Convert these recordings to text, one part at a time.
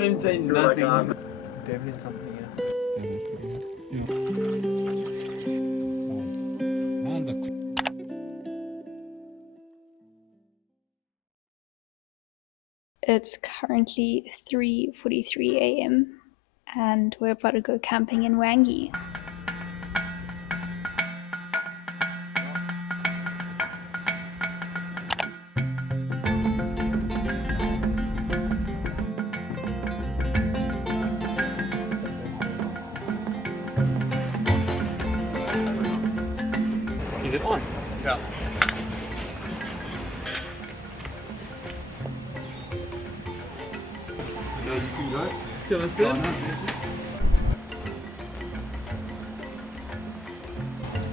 didn't say nothing. Definitely something, yeah. It's currently 3:43 a.m. and we're about to go camping in Hwange. Is it on? Yeah. So you can go? Still in film?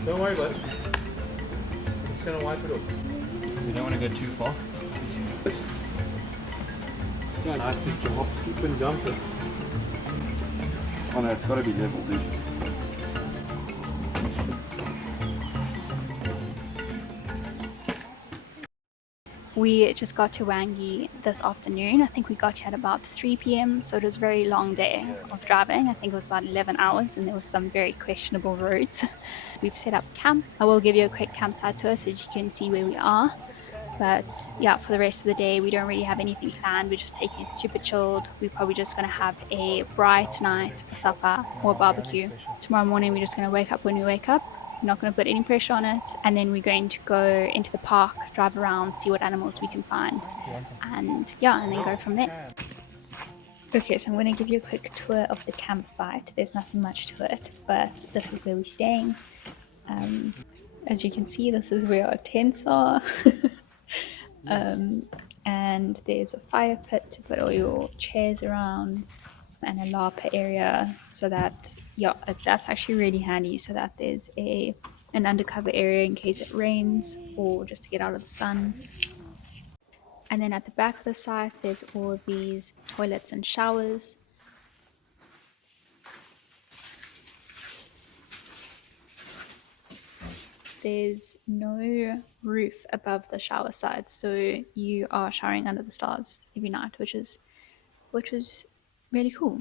Don't worry about it. I'm just gonna wipe it off. We don't want to go too far. Yeah, nice picture. Hop, skip and jump it. Oh no, it's got to be level, dude. We just got to Hwange this afternoon. I think we got here at about 3 p.m. So it was a very long day of driving. I think it was about 11 hours and there was some very questionable roads. We've set up camp. I will give you a quick campsite tour so that you can see where we are. But yeah, for the rest of the day, we don't really have anything planned. We're just taking it super chilled. We're probably just going to have a braai tonight for supper or barbecue. Tomorrow morning, we're just going to wake up when we wake up. We're not going to put any pressure on it. And then we're going to go into the park, drive around, see what animals we can find. And yeah, and then go from there. Okay, so I'm going to give you a quick tour of the campsite. There's nothing much to it, but this is where we're staying. As you can see, this is where our tents are. And there's a fire pit to put all your chairs around and a lapa area, so that that's actually really handy, so that there's an undercover area in case it rains or just to get out of the sun. And then at the back of the site there's all these toilets and showers. There's no roof above the shower side, so you are showering under the stars every night, which is really cool.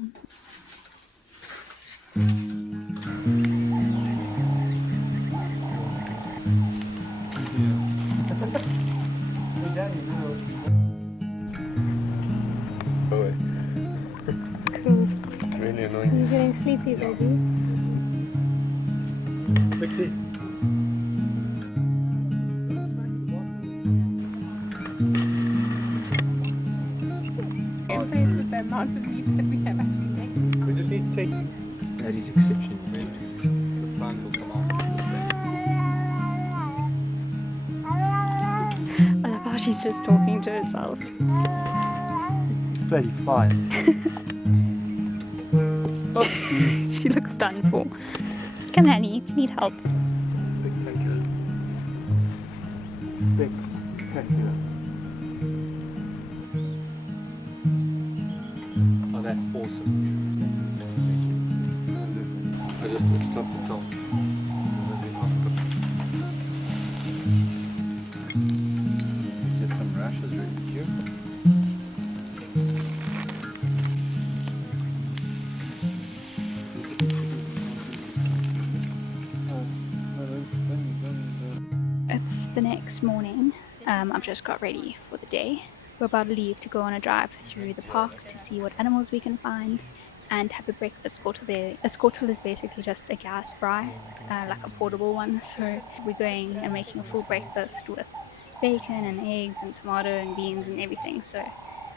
Cool. It's really annoying. You're getting sleepy, baby. Quickly. Impressed with the amount of use that we have actually made. We just need to take That is exception, man. the sun will come out. I love how she's just talking to herself. Bloody flies. She looks done for. Come, honey, do you need help? Spectacular. Spectacular. Oh, that's awesome. It's tough to tell. Get some rashes right here. It's the next morning. I've just got ready for the day. We're about to leave to go on a drive through the park to see what animals we can find and have a breakfast skortel there. A skortel is basically just a gas braai, like a portable one. So we're going and making a full breakfast with bacon and eggs and tomato and beans and everything. So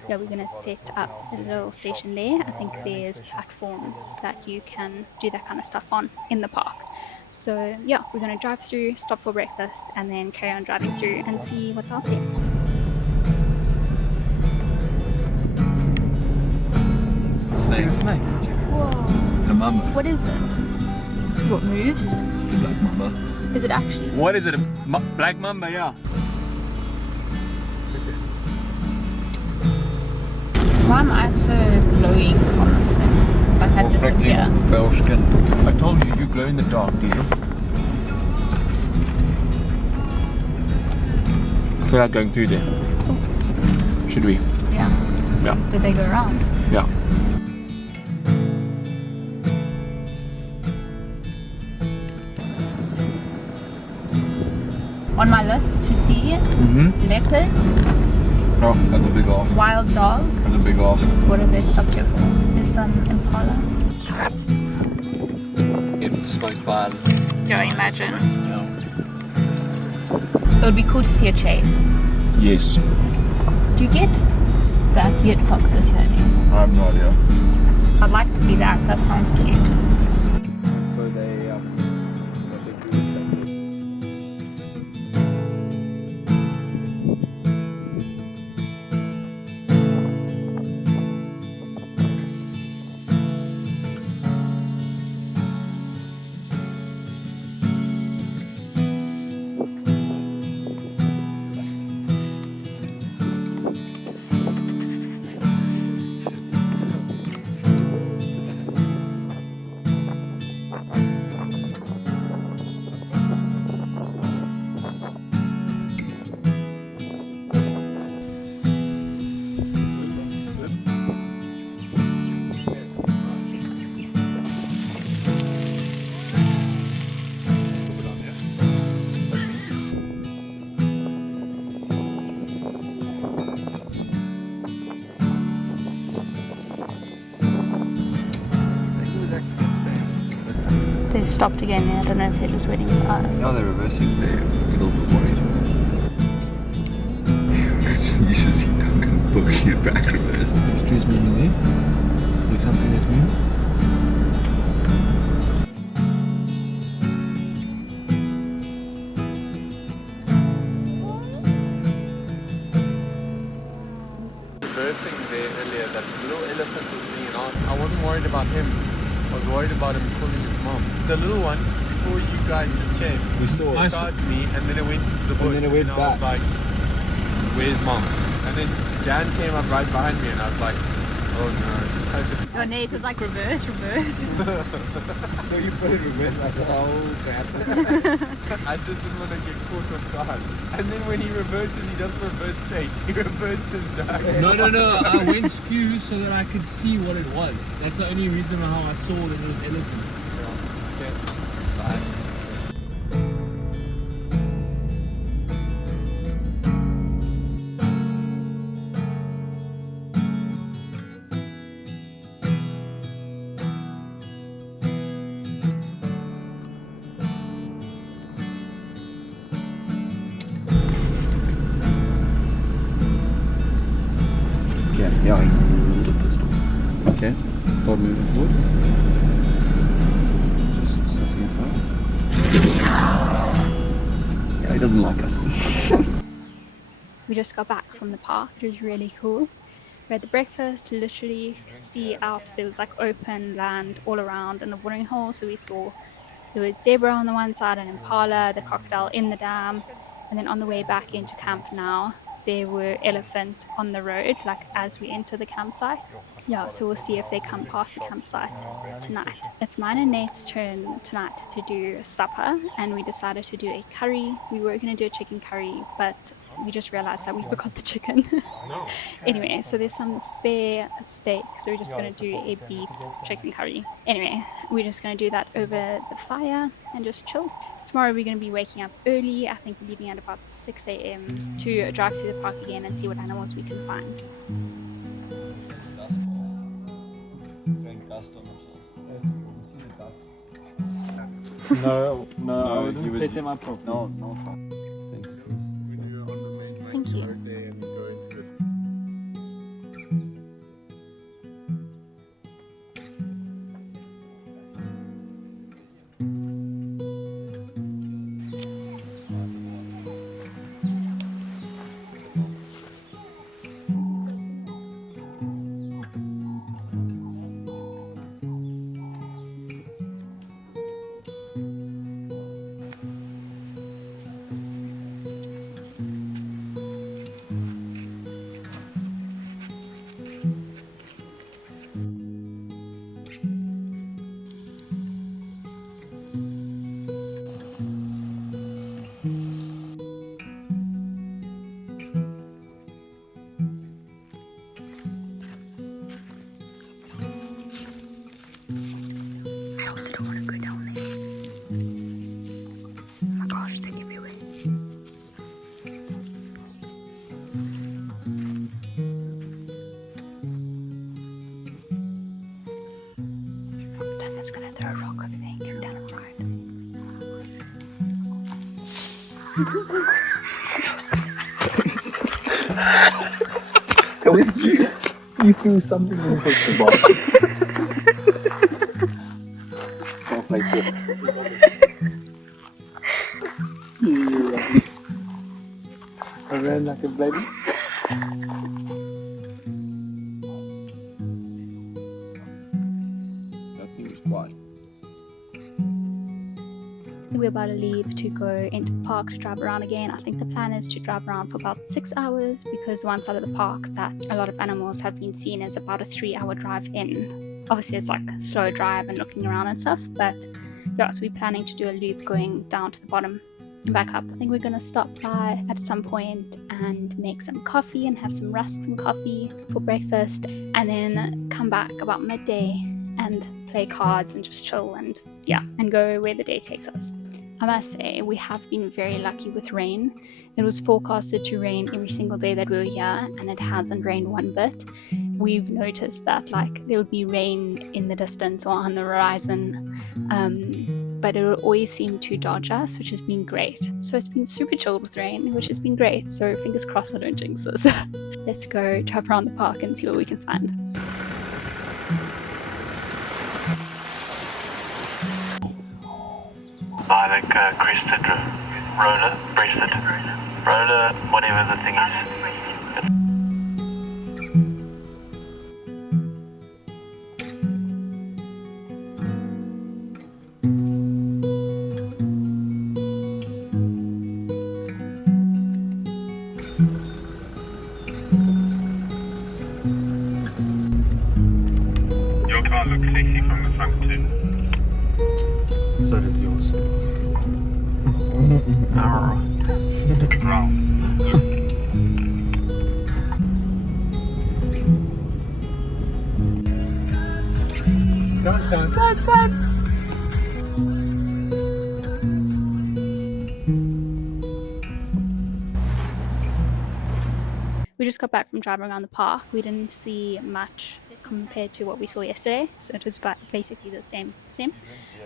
yeah, we're going to set up a little station there. I think there's platforms that you can do that kind of stuff on in the park. So yeah, we're going to drive through, stop for breakfast, and then carry on driving through and see what's out there. Snake. It's a snake. Whoa. It's a mamba. What is it? What moves? It's a black mamba. Is it actually? What is it? A black mamba, yeah. Why am I so glowing on this thing? Like I disappear. Pale skin. I told you, you glow in the dark, Diesel. I feel like going through there. Should we? Yeah. Yeah. Did they go around? Yeah. On my list to see leopard, Oh, that's a big ask. wild dog. That's a big ask. What have they stopped here for? There's some impala. Getting smoked by Don't imagine. Yeah. It would be cool to see a chase. Yes. Do you get that yet foxes here? I have no idea. I'd like to see that. That sounds cute. So they, what they do is that they They stopped again there. I don't know if they're just waiting for us. Now they're reversing. They're a little bit worried. You should see Duncan booking it back reverse. There's trees moving there. Like something that's moving. Reversing there earlier, that little elephant was being announced. I wasn't worried about him. I was worried about him calling his mom. The little one, before you guys just came, we saw it it. charged me and then it went into the bush. then it went and I was back. like, where's mom? And then Jan came up right behind me and I was like, oh no. Your Nate was like reverse. So you put it in reverse and I said, oh crap. I just didn't want to get caught off guard. And then when he reverses, he doesn't reverse straight. He reverses back. No. I went skew so that I could see what it was. That's the only reason how I saw that it was elephants. Okay. Bye. Yeah, he's a little bit pissed off. Okay, start moving forward. Just sitting aside. Yeah, he doesn't like us. We just got back from the park. It was really cool. We had the breakfast. Literally, you could see out. There was like open land all around and a watering hole. So we saw there was zebra on the one side, and impala, the crocodile in the dam, and then on the way back into camp now, there were elephant on the road, like as we enter the campsite. Yeah, so we'll see if they come past the campsite tonight. It's mine and Nate's turn tonight to do supper, and we decided to do a curry. We were going to do a chicken curry, but we just realized that we forgot the chicken. Anyway, so there's some spare steak, so we're just going to do a beef chicken curry. Anyway, we're just going to do that over the fire and just chill. Tomorrow we're going to be waking up early. I think we're leaving at about 6 a.m. to drive through the park again and see what animals we can find. No, I wouldn't you set them up properly. No. Thank you. That was you. You threw something in the box. Can't play it. I ran like a bloody. Nothing is quiet. We're about to leave to go into the park to drive around again. I think the plan is to drive around for about 6 hours because one side of the park that a lot of animals have been seen is about a 3-hour drive in. Obviously it's like a slow drive and looking around and stuff, but yeah, so we're planning to do a loop going down to the bottom and back up. I think we're going to stop by at some point and make some coffee and have some rusks and coffee for breakfast, and then come back about midday and play cards and just chill and go where the day takes us. I must say, we have been very lucky with rain. It was forecasted to rain every single day that we were here, and it hasn't rained one bit. We've noticed that like there would be rain in the distance or on the horizon, but it would always seem to dodge us, which has been great. So it's been super chilled with rain, which has been great. So fingers crossed I don't jinx this. Let's go drive around the park and see what we can find. Lilac crested roller, breasted roller, whatever the thing is. Your car looks sexy from the front too. So does yours. It's wrong. We just got back from driving around the park. We didn't see much compared to what we saw yesterday, so it was basically the same,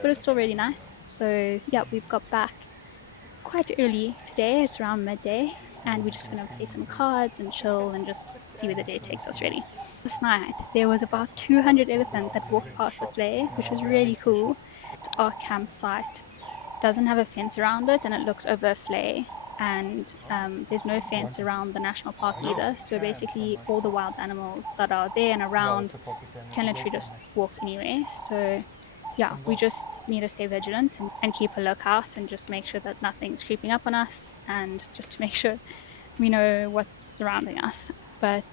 but it's still really nice. So yeah, we've got back quite early today. It's around midday, and we're just gonna play some cards and chill and just see where the day takes us really. Last night there was about 200 elephants that walked past the flare, which was really cool. Our campsite doesn't have a fence around it, and it looks over a flare, and there's no fence around the national park either, so basically all the wild animals that are there and around can literally just walk anywhere. So yeah, we just need to stay vigilant and keep a lookout and just make sure that nothing's creeping up on us, and just to make sure we know what's surrounding us. But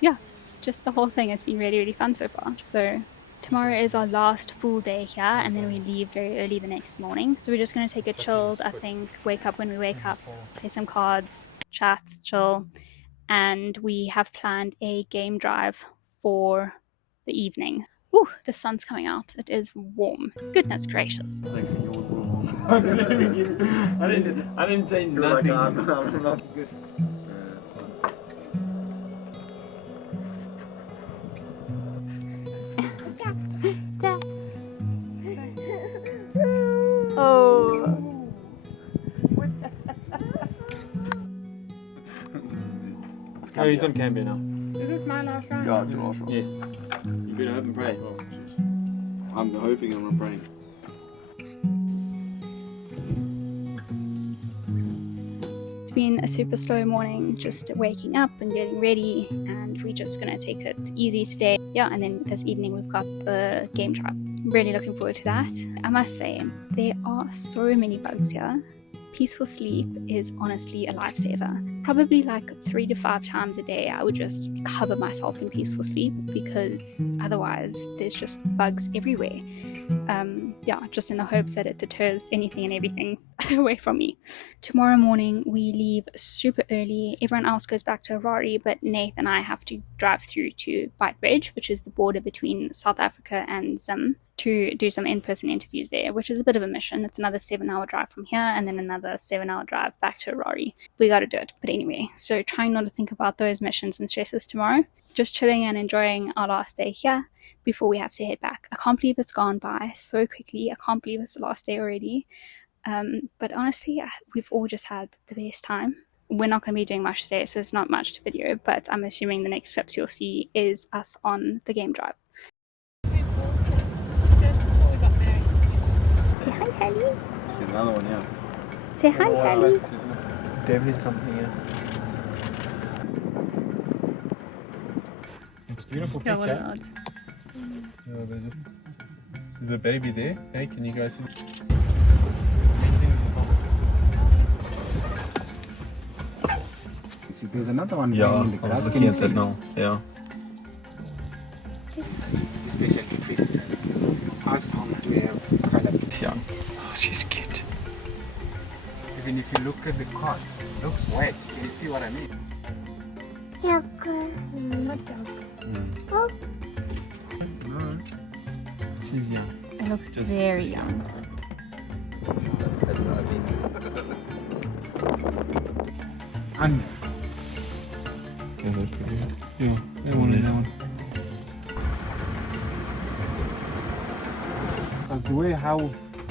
yeah, just the whole thing has been really, really fun so far. So tomorrow is our last full day here, and then we leave very early the next morning. So we're just going to take it chilled, I think, wake up when we wake up, play some cards, chat, chill, and we have planned a game drive for the evening. Ooh, the sun's coming out. It is warm. Goodness gracious. I didn't change nothing. I'm not good. Oh. Oh, he's on camera now. Is this my last round? Yeah, it's your last one. Yes. You better hope and pray. I'm hoping and I'm praying. It's been a super slow morning, just waking up and getting ready, and we're just gonna take it easy today. Yeah, and then this evening we've got the game drive. I'm really looking forward to that. I must say, there are so many bugs here. Peaceful sleep is honestly a lifesaver. Probably like 3 to 5 times a day I would just cover myself in peaceful sleep, because otherwise there's just bugs everywhere. Yeah, just in the hopes that it deters anything and everything away from me. Tomorrow morning we leave super early. Everyone else goes back to Harare, but Nath and I have to drive through to Beitbridge, which is the border between South Africa and Zim, to do some in-person interviews there, which is a bit of a mission. It's another 7-hour drive from here, and then another 7-hour drive back to Harare. We got to do it. But anyway, so trying not to think about those missions and stresses tomorrow. Just chilling and enjoying our last day here before we have to head back. I can't believe it's gone by so quickly. I can't believe it's the last day already. But honestly, we've all just had the best time. We're not going to be doing much today, so there's not much to video, but I'm assuming the next clips you'll see is us on the game drive. We bought it just before we got married. Say hi, Kelly. There's another one, yeah. Say hi, Kelly. Definitely something here. It's a beautiful Yeah, what picture. an odds. There's a baby there. Hey, can you guys see? See, there's another one Yeah, lying in the I grass. was Can looking you at see that it? now. Yeah. Especially predators. Us, we have color. Yeah. Oh, she's cute. Even if you look at the cot, it looks wet. Can you see what I mean? She's young. It looks Just- very young. And Yeah, they wanted that one. the way how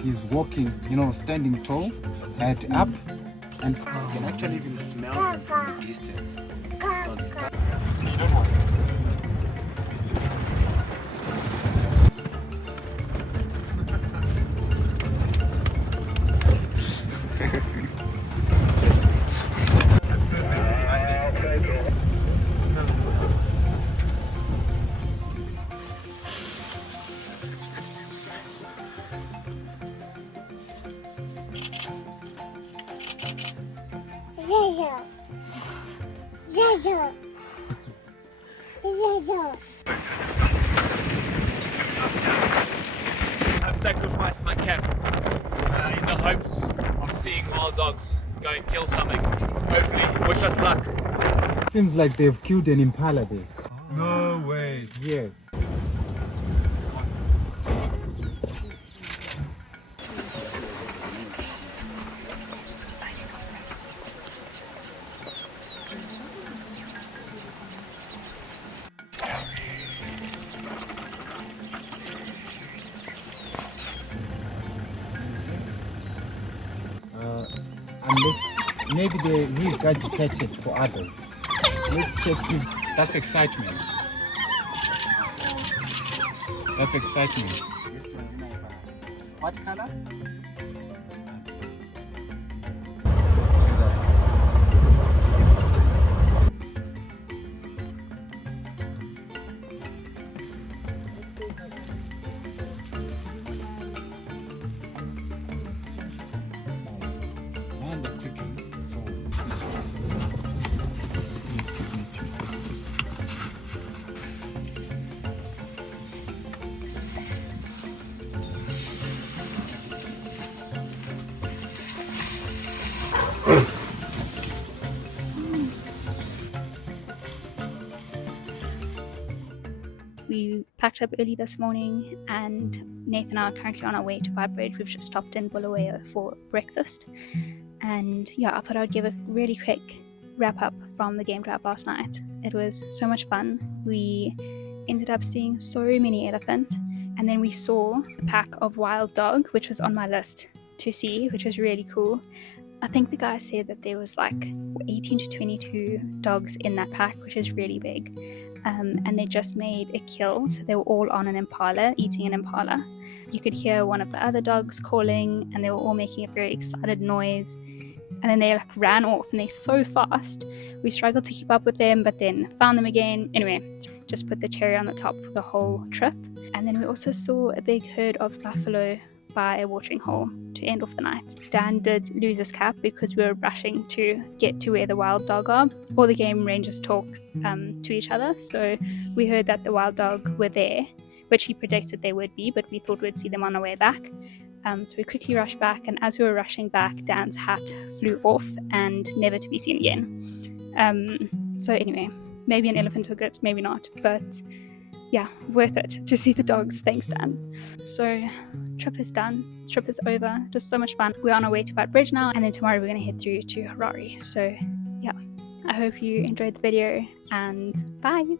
he's walking, you know, standing tall, head up, and you can actually even smell them from a distance. Because that- I've sacrificed my cap in the hopes of seeing wild dogs go and kill something. Hopefully, wish us luck. Seems like they've killed an impala there. No way. Yes. Unless maybe they regurgitated for others. Let's check if that's excitement. That's excitement. What color? We packed up early this morning, and Nathan and I are currently on our way to Bridge. We've just stopped in Bulawayo for breakfast. And yeah, I thought I would give a really quick wrap up from the game drive last night. It was so much fun. We ended up seeing so many elephant, and then we saw a pack of wild dog, which was on my list to see, which was really cool. I think the guy said that there was like 18 to 22 dogs in that pack, which is really big. And they just made a kill, so they were all on an impala, eating an impala. You could hear one of the other dogs calling, and they were all making a very excited noise. And then they like ran off, and they're so fast. We struggled to keep up with them, but then found them again. Anyway, just put the cherry on the top for the whole trip. And then we also saw a big herd of buffalo by a watering hole to end off the night. Dan did lose his cap because we were rushing to get to where the wild dog are. All the game rangers talk to each other, so we heard that the wild dog were there, which he predicted they would be, but we thought we'd see them on our way back. So we quickly rushed back, and as we were rushing back, Dan's hat flew off and never to be seen again. So anyway, maybe an elephant took it, maybe not, but yeah, worth it to see the dogs. Thanks, Dan. So trip is done. Trip is over. It was so much fun. We're on our way to Bridge now, and then tomorrow we're going to head through to Harare. So yeah, I hope you enjoyed the video, and bye.